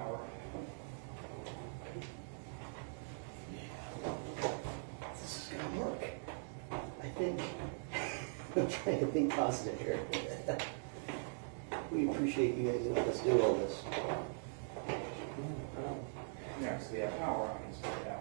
power. This is gonna work. I think, I'm trying to think positive here. We appreciate you guys letting us do all this. Yeah, so they have power on it, so yeah.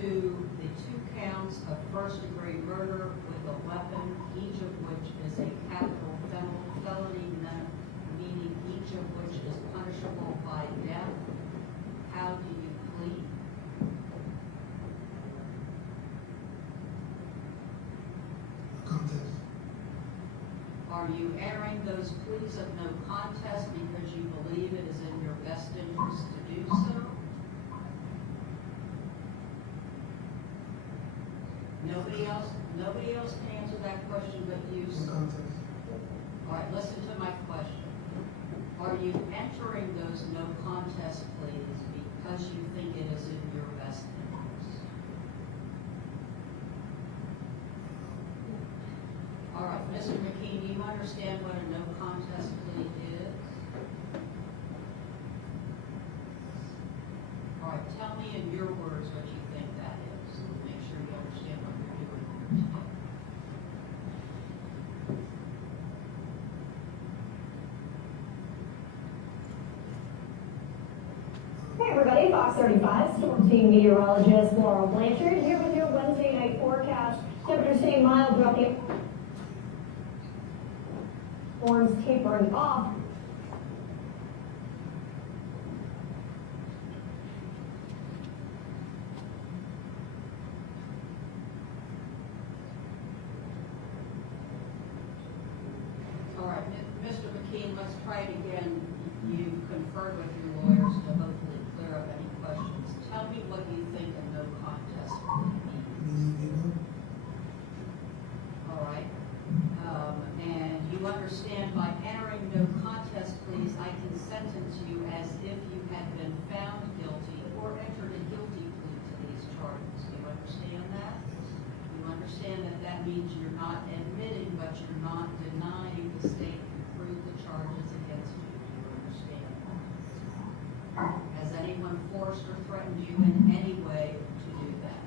to the 2 counts of first-degree murder with a weapon, each of which is a capital felony, meaning each of which is punishable by death, how do you plead? Contest. Are you entering those pleas of no contest because you believe it is in your best interest to do so? Nobody else can answer that question but you, No sir. contest. All right, listen to my question. Are you entering those no contest pleas because you think it is in your best interest? All right, Mr. McKean, do you understand what a no contest plea is? All right, tell me in your words what you think that is. Make sure you understand what you're doing here today. Hey everybody, Fox 35, Storm Team Meteorologist Laurel Blanchard here with your Wednesday night forecast. Temperatures staying mild throughout the storms tapering off. All right, Mr. McKean, let's try it again. You conferred with your lawyers to hopefully clear up any questions. Tell me what you think a no contest plea means. All right. And you understand by entering no contest pleas, I can sentence you as if you had been found guilty or entered a guilty plea to these charges. Do you understand that? You understand that that means you're not admitting, but you're not denying the state can prove the charges against you. Do you understand that? Has anyone forced or threatened you in any way to do that?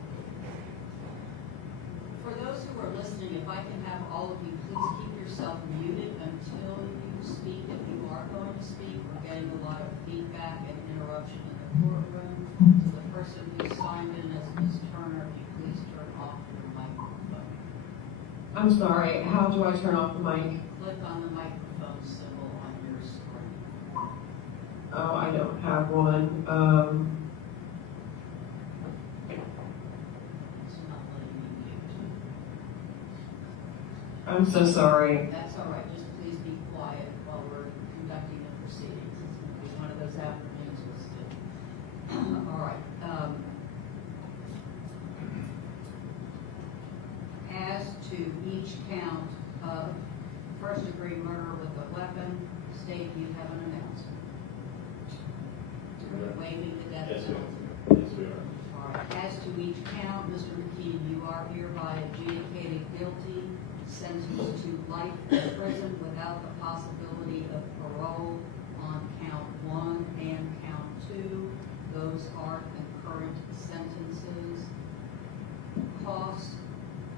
For those who are listening, if I can have all of you please keep yourself muted until you speak. If you are going to speak, we're getting a lot of feedback and interruption in the courtroom. So the person who signed in as Ms. Turner, if you please turn off your microphone. I'm sorry, how do I turn off the mic? Click on the microphone symbol on your screen. Oh, I don't have one. It's not letting me mute. I'm so sorry. That's all right. Just please be quiet while we're conducting the proceedings. It's going to be one of those afternoons we'll still. All right. As to each count of first-degree murder with a weapon, state you have an announcement. We're waiving the death Yes, penalty. Yes, we are. All right. As to each count, Mr. McKean, you are hereby adjudicated guilty, sentenced to life in prison without the possibility of parole on count 1 and count 2. Those are concurrent sentences. Costs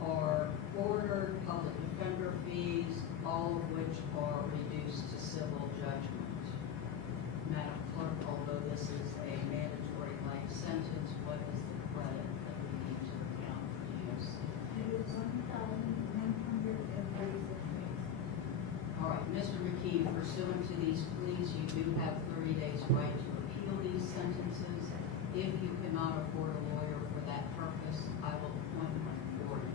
are ordered, public defender fees, all of which are reduced to civil judgment. Madam Clerk, although this is a mandatory life sentence, what is the credit that we need to account for use? It is 1,136 days. All right, Mr. McKee, pursuant to these pleas, you do have 30 days right to appeal these sentences. If you cannot afford a lawyer for that purpose, I will appoint one for you.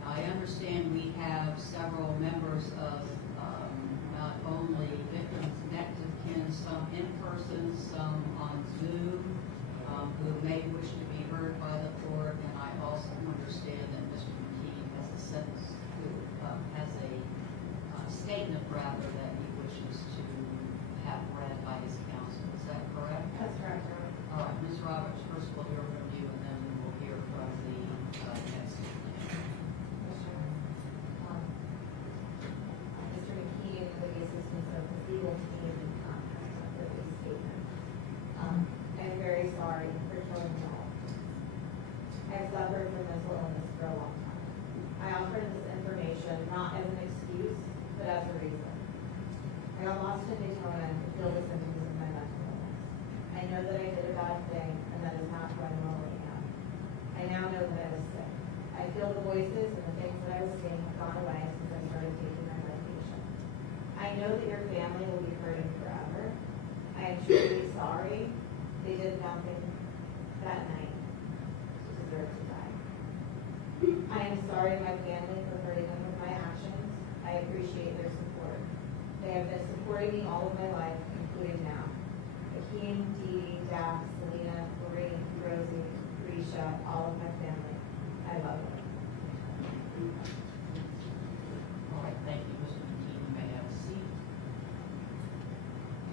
Now, I understand we have several members of not only victims, next of kin, some in person, some on Zoom, who may wish to be heard by the court, and I also understand that Mr. McKee has a sentence, has a statement rather that he wishes to have read by his counsel. Is that correct? That's correct, Your Honor. All right, Ms. Roberts, first we'll hear from you, and then we'll hear from the next. Yes, Your Honor. Mr. McKee, with the assistance of his legal team and contact of the statement, I'm very sorry for killing you all. I've suffered from mental illness for a long time. I offer this information not as an excuse, but as a reason. I got lost in Daytona and could feel the symptoms of my mental illness. I know that I did a bad thing, and that is not who I normally am. life since I started taking my medication. I know that your family will be hurting forever. I am truly sorry they did nothing that night to deserve to die. I am sorry to my family for hurting them with my actions. I appreciate their support. They have been supporting me all of my life, including now. Hakeem, Dee, Dax, Selena, Lorraine, Rosie, Risha, all of my family. I love you. All right, thank you, Mr. McKee. You may have a seat.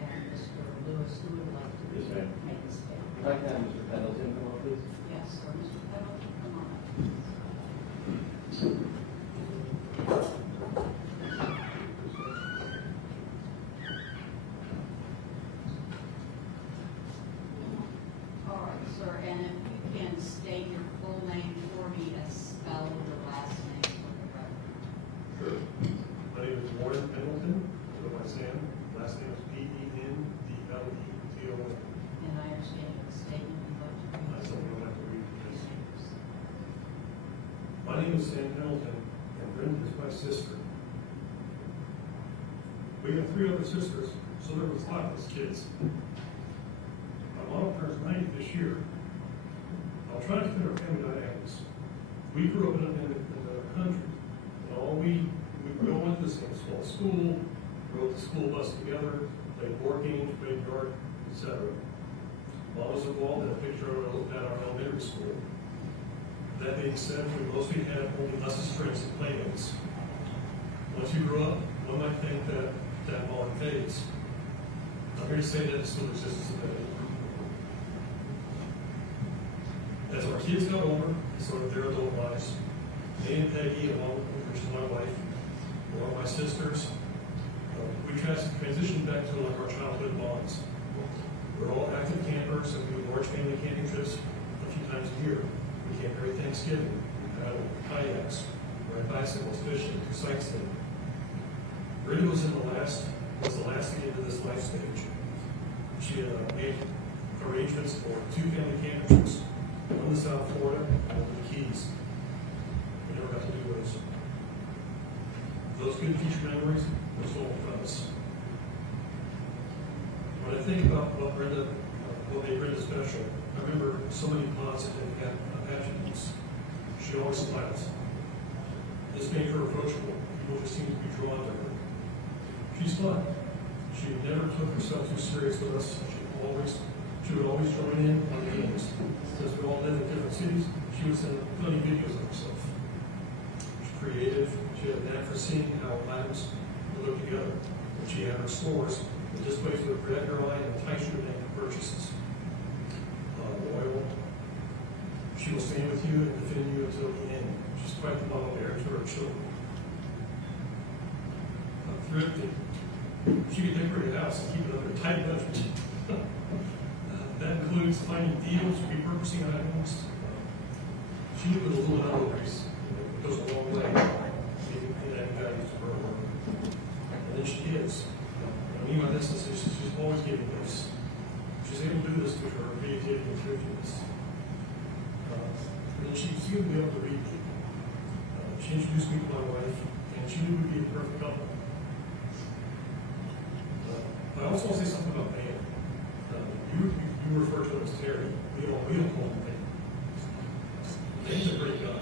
And Mr. Lewis, who would like to Yes, ma'am. make a statement? I'd like to have Mr. Pendleton come up, please. Yes, sir. Mr. Pendleton, come on up. All right, sir, and if you can state your full name for me as spelled your last name for the record. Sure. My name is Warren Pendleton, go by Sam. Last name is Pendleton. And I understand you have a statement you'd like to read. That's something you'll have to read, please. My name is Sam Pendleton, and Brenda is my sister. We have 3 other sisters, so there was 5 of us kids. My mom turns 90 this year. I'll try to fit our family dynamics. We grew up in the country, and we all went to the same small school, rode the school bus together, played board games, played yard, etc. Mom was involved in a picture at our elementary school. That being said, we mostly had only us as friends and playmates. Once you grow up, one might think that bond fades. I'm here to say that it still exists today. As our kids got older, and started their adult lives, me and Peggy, along with which is my wife, along with my sisters, we transitioned back to like our childhood bonds. We're all active campers, and we do large family camping trips a few times a year. We camp every Thanksgiving, paddle kayaks, ride bicycles, fishing, do sightseeing. Brenda was the last to get into this life stage. She had made arrangements for 2 family camping trips, one to South Florida and one to the Keys. We never got to do those. Those good future memories are still in front of us. When I think about what made Brenda special, I remember so many positive attributes. She always smiles. This made her approachable. People just seemed to be drawn to her. She's fun. She never took herself too serious with us. She would always join in on the games. Since we all live in different cities, she would send funny videos of herself. She's creative. She had a knack for seeing how items would look together. When she had her stores, the displays would grab your eye and entice you to make purchases. Loyal. She will stand with you and defend you until the end. She's quite the model heir to her children. Thrifty. She could decorate a house and keep it under a tight budget. That includes finding deals, repurposing items. She knew with a little elbows. It goes a long way in adding value to her work. And then she gives. I mean by this is she's always giving this. She's able to do this through her creativity and thriftiness. And then she seemed to be able to read people. She introduced me to my wife, and she knew we'd be a perfect couple. I also want to say something about Van. You refer to him as Terry. We don't call him Van. Van's a great guy.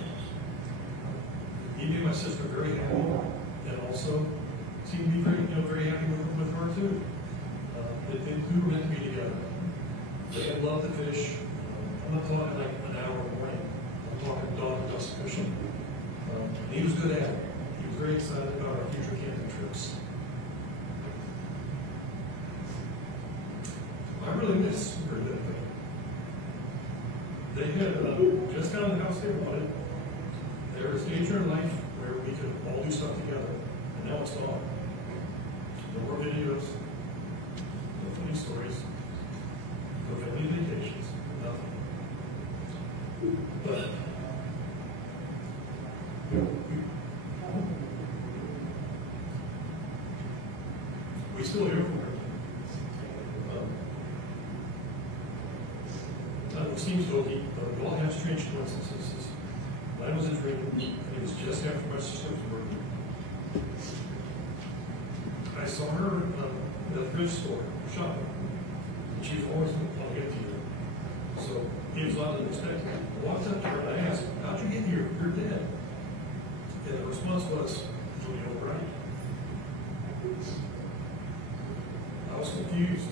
He made my sister very happy, and also seemed to be very happy with her too. We were meant to be together. They love to fish. I'm not talking like an hour in the morning. I'm talking dog and dust fishing. And he was good at it. He was very excited about our future camping trips. I really miss Brenda. They had just found the house they wanted. There was a stage in our life where we could all do stuff together, and now it's gone. No more videos, no funny stories, no family vacations, nothing. But we still hear from her. It seems guilty, but we all have strange coincidences. Mine was a dream, and it was just after my sister was working. I saw her at a thrift store shopping, and she was always on the empty room. So he was not unexpected. I walked up to her and I asked, how'd you get here? You're dead. And the response was, "You'll be all right." I was confused.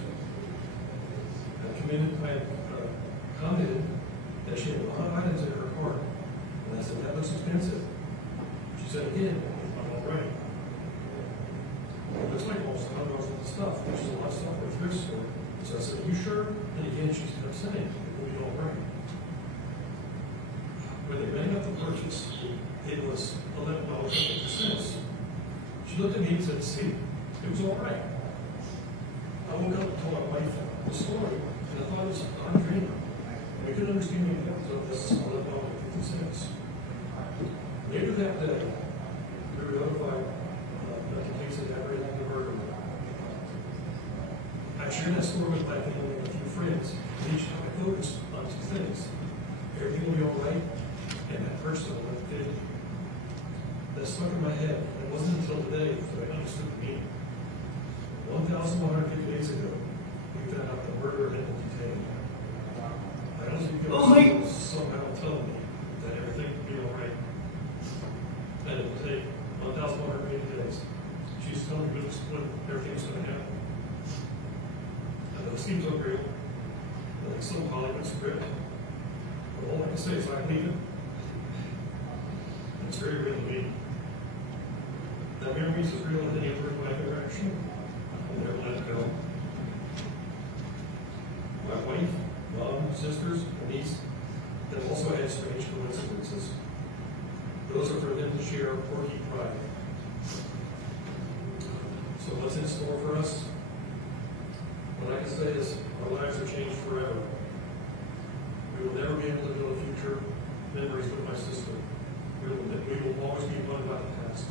I had commented that she had a lot of items in her cart. And I said, that looks expensive. She said, again, I'm all right. It looks like almost $100 worth of stuff, which is a lot of stuff for a thrift store. So I said, are you sure? And again, she kept saying, it will be all right. When they rang up the purchase, it was $11.50. She looked at me and said, see, it was all right. I woke up and told my wife the story, and I thought it was a odd dream. We couldn't understand the importance of this $11.50. Later that day, we were notified that the police had apprehended the murderer. I shared that story with my family and a few friends, and each time I focused on two things. Everything will be all right, and that person will live 50. That stuck in my head, and it wasn't until today that I understood the meaning. 1,150 days ago, we found out the murderer had been detained. I don't think God was somehow telling me that everything would be all right. And it would take 1,180 days. She's telling me when everything was going to happen. I know it seems unreal, like some Hollywood script. But all I can say is I believe it. It's very real to me. That memories is real in any other life interaction. I'll never let it go. My wife, mom, sisters, and niece have also had strange coincidences. Those are for them to share quirky pride. So what's in store for us? What I can say is our lives are changed forever. We will never be able to build future memories with my sister. We will always be one about the past.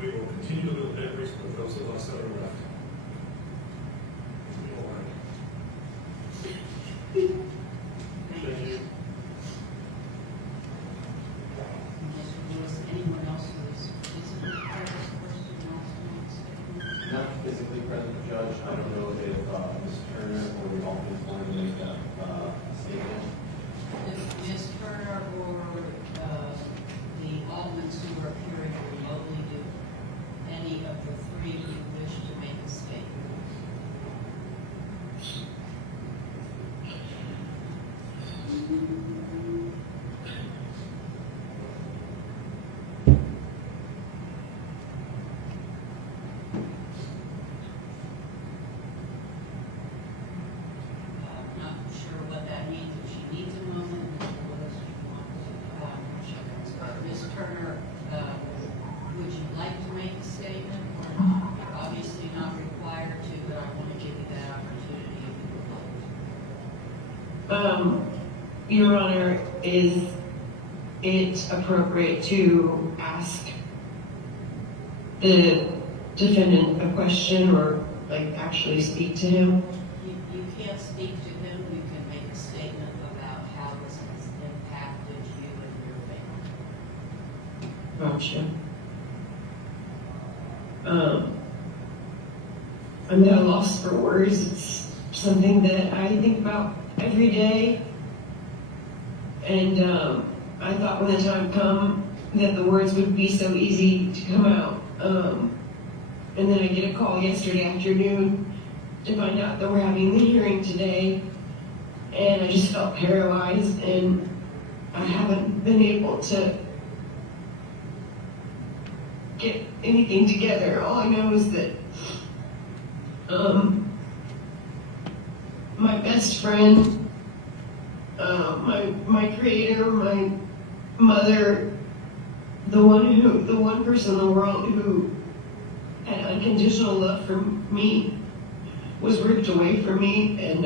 We will continue to build memories with those of us that are left. It'll be all right. Thank you. Mr. Lewis, anyone else who is physically present, question, announcement? Not physically present, Judge. I don't know if Ms. Turner or the Aultman want to make a statement. If Ms. Turner or the Aultmans who are appearing remotely, do any of the three of you wish to make a statement? Not sure what that means, if she needs a moment, Mr. Lewis, you want to, Ms. Turner, would you like to make a statement or not? You're obviously not required to, but I want to give you that opportunity if you would like. Your Honor, is it appropriate to ask the defendant a question or like actually speak to him? You can't speak to him, you can make a statement about how this has impacted you and your family. Gotcha. I'm at a loss for words. It's something that I think about every day. And I thought when the time come that the words would be so easy to come out. And then I get a call yesterday afternoon to find out that we're having the hearing today. And I just felt paralyzed and I haven't been able to get anything together. All I know is that my best friend, my creator, my mother, the one person in the world who had unconditional love for me was ripped away from me, and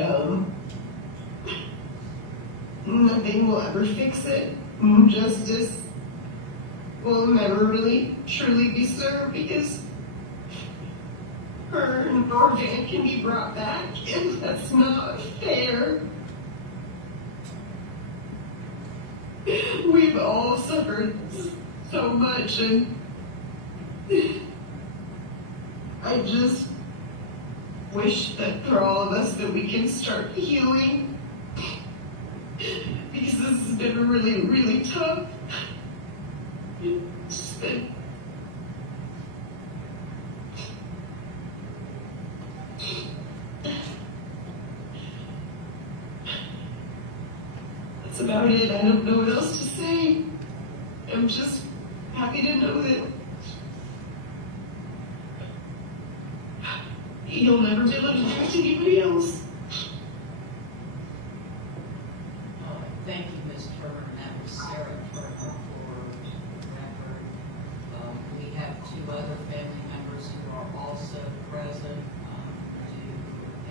nothing will ever fix it. Justice will never really truly be served because her and Orvan can be brought back, and that's not fair. We've all suffered so much, and I just wish that for all of us that we can start healing, because this has been really, really tough. It's just been that's about it. I don't know what else to say. I'm just happy to know that he'll never be able to do it to anybody else. Thank you, Ms. Turner, and that was Sarah Turner for the record. We have two other family members who are also present. Do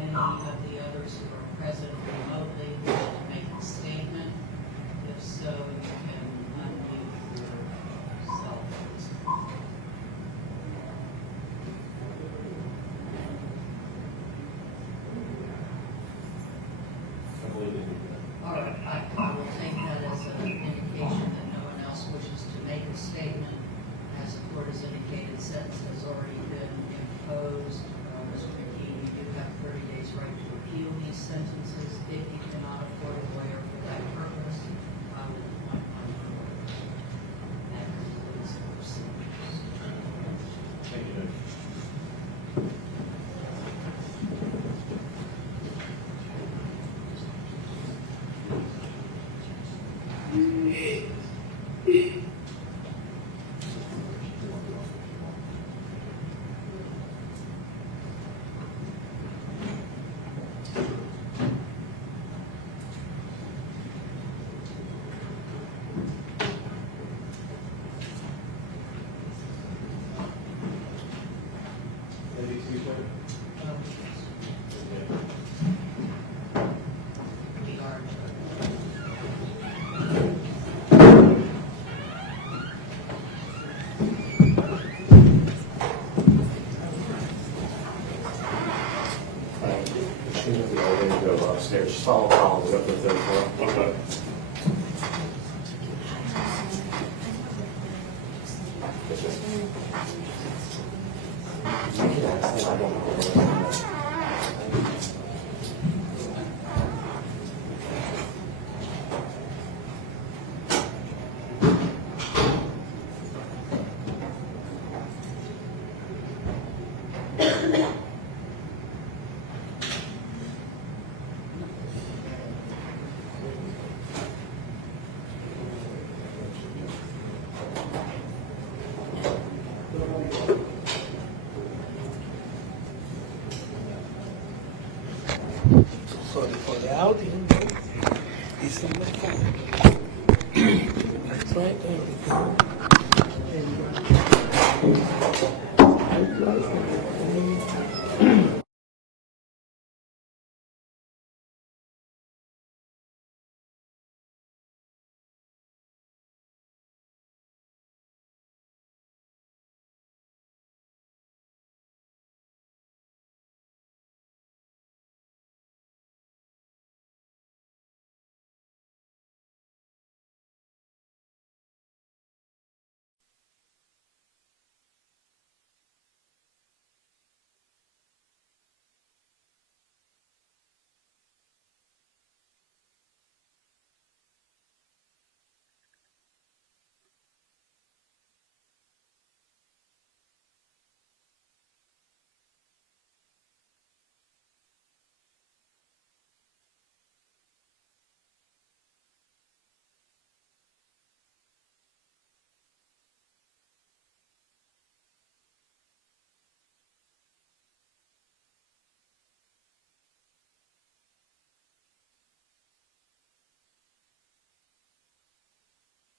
any of the others who are present remotely wish to make a statement? If so, you can unmute yourself. All right, I will take that as an indication that no one else wishes to make a statement. As the court has indicated, sentence has already been imposed. Mr. McKee, you do have 30 days right to appeal these sentences. If you cannot afford a lawyer for that purpose, I will appoint my lawyer. That concludes the proceedings. Thank you, Judge. We are We are going to go upstairs. Just follow up with the third floor. Okay. Sorry for the outing. This is my phone. I tried everything. I tried everything.